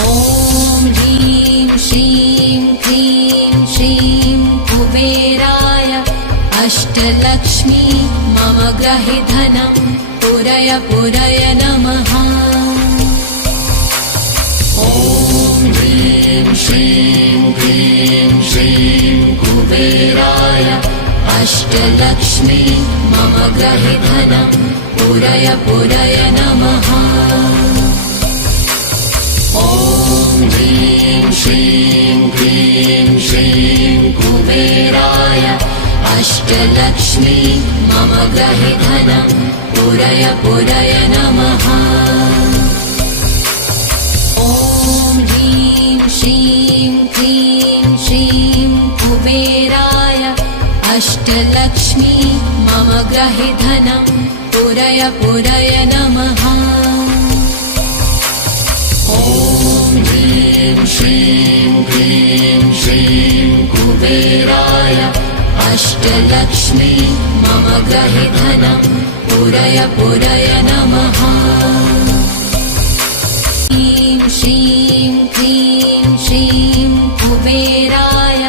ॐ ह्रीं श्रीं क्लीं श्रीं कुबेराय अष्टलक्ष्मी मम गृहे धनं पुरय पुरय नमः। ॐ ह्रीं श्रीं क्लीं श्रीं कुबेराय अष्टलक्ष्मी मम गृहे धनं पुरय पुरय नमः। ॐ ह्रीं श्रीं क्लीं श्रीं कुबेराय अष्टलक्ष्मी मम गृहे धनं पुरय पुरय नमः। ॐ ह्रीं श्रीं क्लीं श्रीं कुबेराय अष्टलक्ष्मी मम गृहे धनं पुरय पुरय नमः। ॐ ह्रीं श्रीं क्लीं श्रीं कुबेराय अष्टलक्ष्मी मम गृहे धनं पुरय पुरय नमः। ह्रीं श्रीं क्लीं श्रीं कुबेराय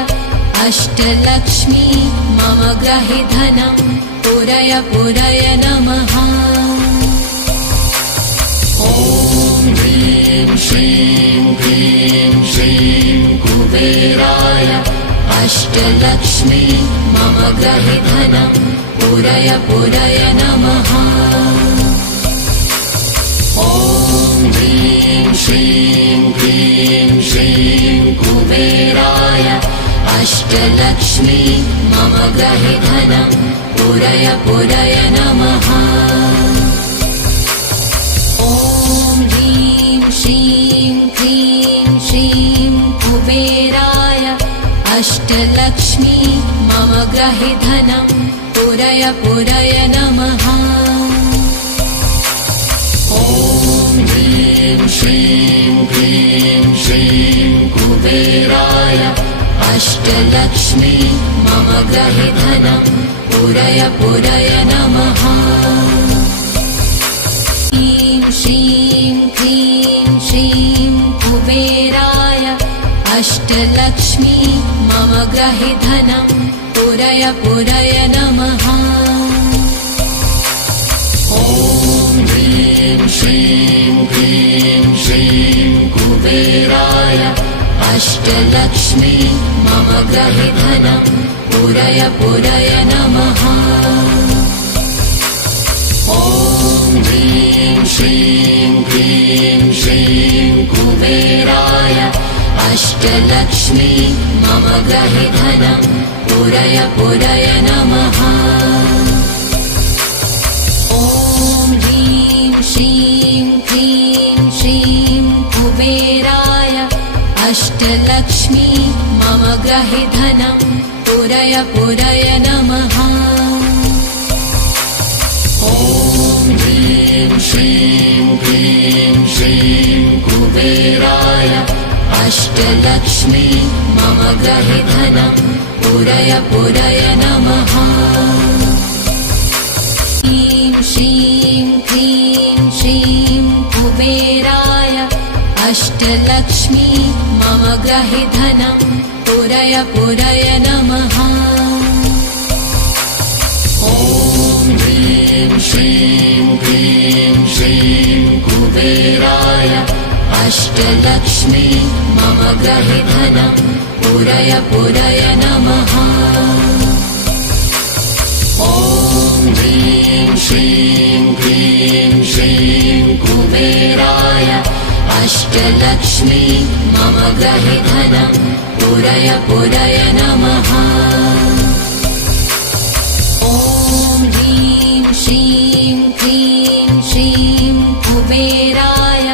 अष्टलक्ष्मी मम गृहे धनं पुरय पुरय नमः। ॐ ह्रीं श्रीं क्लीं श्रीं कुबेराय अष्टलक्ष्मी मम गृहे धनं पुरय पुरय नमः। ॐ ह्रीं श्रीं क्लीं श्रीं कुबेराय अष्टलक्ष्मी मम गृहे धनं पुरय पुरय नमः। ॐ ह्रीं श्रीं क्लीं श्रीं कुबेराय अष्टलक्ष्मी मम गृहे धनं पुरय पुरय नमः। ॐ ह्रीं श्रीं क्लीं श्रीं कुबेराय अष्टलक्ष्मी मम गृहे धनं पुरय पुरय नमः। ह्रीं श्रीं क्लीं श्रीं कुबेराय अष्टलक्ष्मी मम गृहे धनं पुरय पुरय नमः। ॐ ह्रीं श्रीं क्लीं श्रीं कुबेराय अष्टलक्ष्मी मम गृहे धनं पुरय पुरय नमः। ॐ ह्रीं श्रीं क्लीं श्रीं कुबेराय अष्टलक्ष्मी मम गृहे धनं पुरय पुरय नमः। ॐ ह्रीं श्रीं क्लीं श्रीं कुबेराय अष्टलक्ष्मी मम गृहे धनं पुरय पुरय नमः। ॐ ह्रीं श्रीं क्लीं श्रीं कुबेराय अष्टलक्ष्मी मम गृहे धनं पुरय पुरय नमः। ह्रीं श्रीं क्लीं श्रीं कुबेराय अष्टलक्ष्मी मम गृहे धनं पुरय पुरय नमः। ॐ ह्रीं श्रीं क्लीं श्रीं कुबेराय अष्टलक्ष्मी मम गृहे धनं पुरय पुरय नमः। ॐ ह्रीं श्रीं क्लीं श्रीं कुबेराय अष्टलक्ष्मी मम गृहे धनं पुरय पुरय नमः। ॐ ह्रीं श्रीं क्लीं श्रीं कुबेराय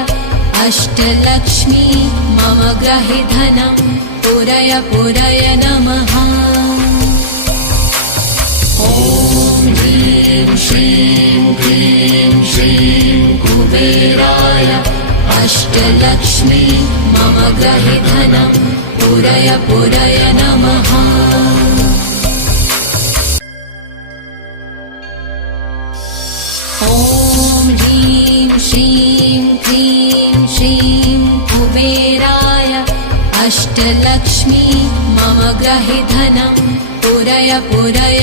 अष्टलक्ष्मी मम गृहे धनं पुरय पुरय नमः। ॐ ह्रीं श्रीं क्लीं श्रीं कुबेराय अष्टलक्ष्मी मम गृहे धनं पुरय पुरय नमः। ॐ ह्रीं श्रीं क्लीं श्रीं कुबेराय अष्टलक्ष्मी मम गृहे धनं पुरय पुरय